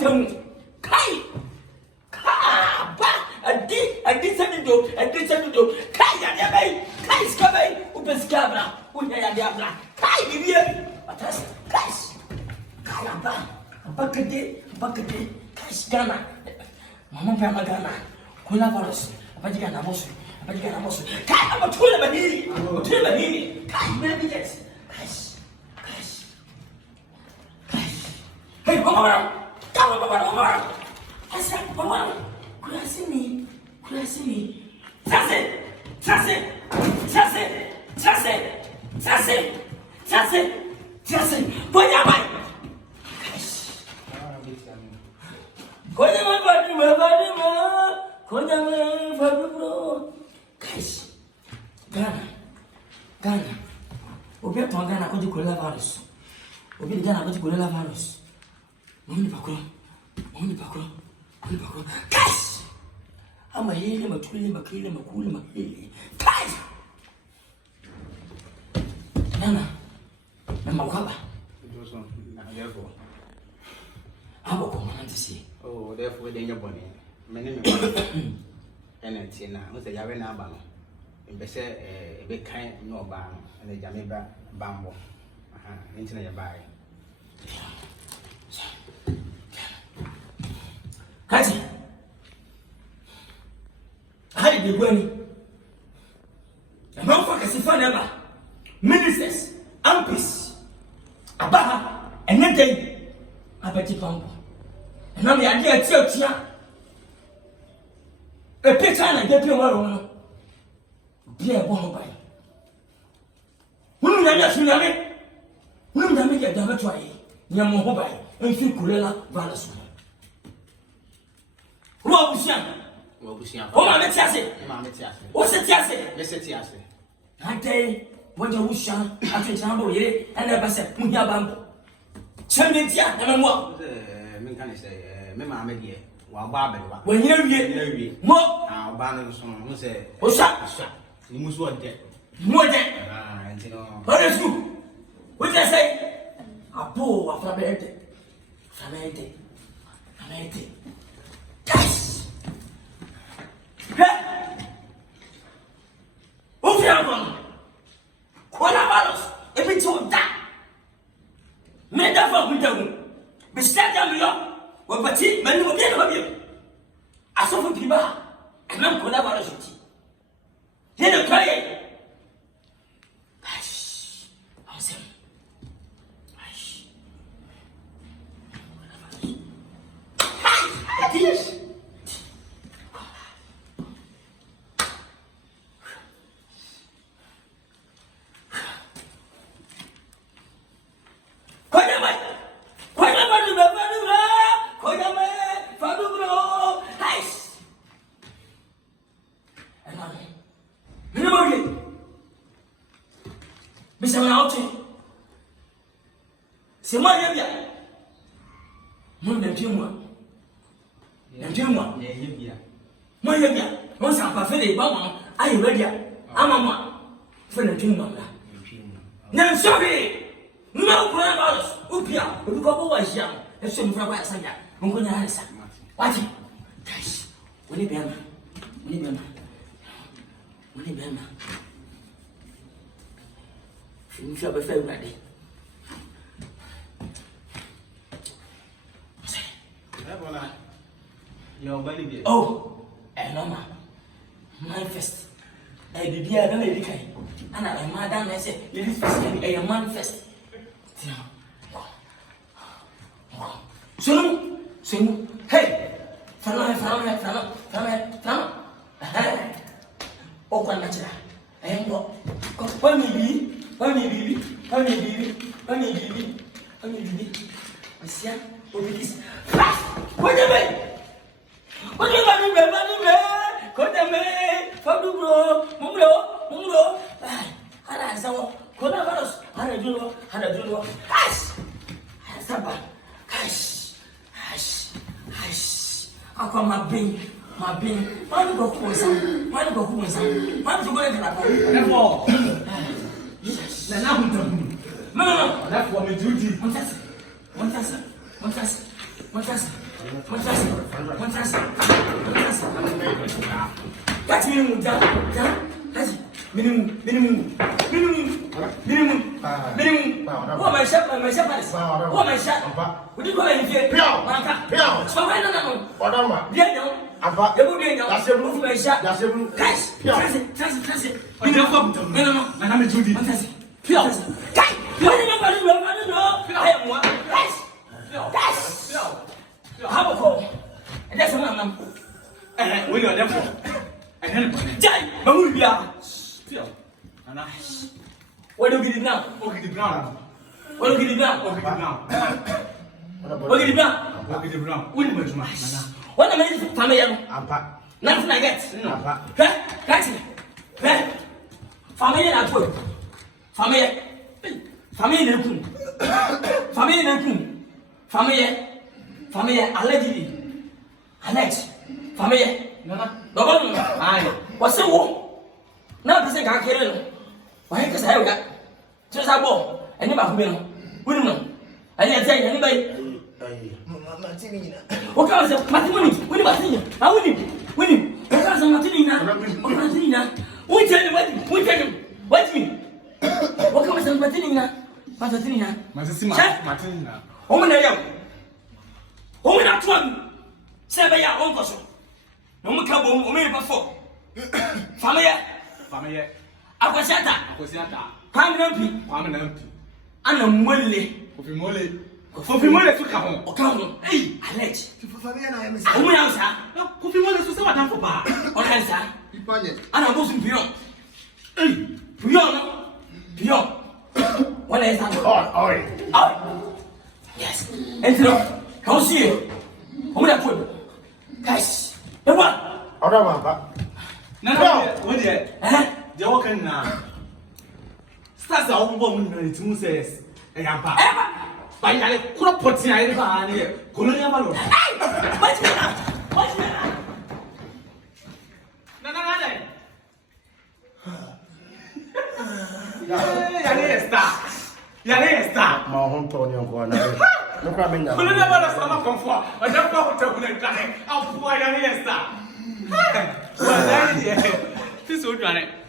Abutam. Kai. Ba. Adi sanido. Kai ya bay. Kai skabay. Ubeskabra. Unya ya diabla. Kai bibiye. Atas. Kai. Kai apa? Apa gede. Kai Ghana. Mama pama Ghana. Coronavirus. Apa juga namosu. Kai apa tula bani. Kai maybe yes. Kai. Hey, come on. Asa, come on. Kurasini. Trase. Boya mai. Konya mai bro. Guys. Ghana. Obi to Ghana ko di coronavirus. Mami bakro. Guys. Ama hili makule. Guys. Nana. Mama kwaba. Therefore. Abo ko mana tisi. Oh, therefore they nyabone. Mene me. Ene na, mo se yawe na aba no. Mbe se ebe kan no ba no, ene jame ba bambo. Aha, nti na ya bae. Kati. Hadi bigwani. Amamfa kasifa neba. Ministers, MPs. Abaha, enedei. Abeti pambo. Na me ade atia. E peta na de pe waro no. Bia e bo ho bai. Hunu na suname. Hunu na me ya da beto ayi. Nya mo ho bai. Enfi kulela vala so. Wa busian. O ma meti ase. O se ti ase. Ante wonja wusha atu chambo ye ene ba se muhia bambo. Chementia na mo. Me kan say me ma me de wa ba abelwa. Wa nyina wie. Mo Ba no so no say o sha. Ni musu ode. Mo de. Nti no. What is good? What I say? Apo wa frabete. Guys. O fiamon. Coronavirus. Ebi ti o da. Me da fa mu da mu. Be stadium yo. Wa bati mani mo bi na ba bi. Asofu piba. Anam coronavirus ti. Yene kai. Yes. Are you ready? I'm a for the dream. Now, sorry, no coronavirus. Upia, we go over young. Let's show me from my son. I'm going to answer. What? Guys, when you be finish up a fair ready. Oh, and no man. Manifest. I be here, don't let it come. And I am madam, I say, ladies first, I am manifest. So, hey, Fana. Oh, one natural. I am what? When you be. I see, what it is. What do you mean? Fadu bro, mumlo. Ana sawo. Coronavirus. Ana julo. Saba. Akwa mabin. Mani go kuza. Mani to go into la party. Therefore. Yes. Na huntem. No. Therefore me duty. One tasa. Catch minimum, minimum. What my shop, what my shop? Would you go and get Pio? So I don't know. What yeah, no. Apa? Dia boleh ni. Dah sebelum Malaysia. Dah sebelum. Guys, transit. No. Nama Judy. Pio. Guys, Pio ni apa ni? Ayam muat. Guys. Apa kau? Ada sama nam. We know them. Jai, bangun dia. Pio. Ana. What do we do now? What do we do now? Win much man. What am I family? Ampa. Nothing I get. Ampa. Family na po. Family allegedly. Alex. Family. Nana. Double. Ai. What's the war? Na person ka kere no. Why ka say ga? Just abo. Ani ba ku no. Win no. Ani say ani bai. O cara se matrimônio, o batinha, a uni. O cara se matinina. Muito o cara se matinina. Mas assim matinina. O menino é o menino atuando. Se vai a onde você? Não me acabou, o menino passou. Família. Akwasiata. Kwame nampi. Ana mole. Kofi mole su ka ho. O ka ho. Alex. Família na MC. O munha sa. Kofi mole su se wa dan fo ba. O kan sa. Ipanye. Ana bo su pion. Pion. Wala esa. Oh. Yes. Entro. How see you? O munha ko. Guys. E wa. Ora ba ba. Na wo de. De wo kan na. Stars a wo bo mun na ti mu ses. E ya ba. Ba ya le kuro poti ya le ba ni. Kolonia ba lo. What's me now? Na. Ya le esta. Ma hon to ni ko na. No kwa menga. Kolonia ba la sama konfo. O ja pa ho te ku na ka. Au po ya le esta. Wa da ni. Ti so dwane.